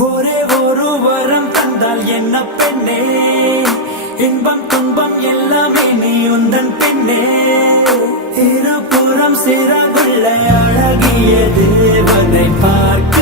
ஒரே ஒரு வரம் தந்தால் என்ன பெண்ணே, இன்பம் துன்பம் எல்லாமே நீ உந்தன் பெண்ணே. இருபுறம் சிறகுள்ள அழகிய தேவனை பார்க்க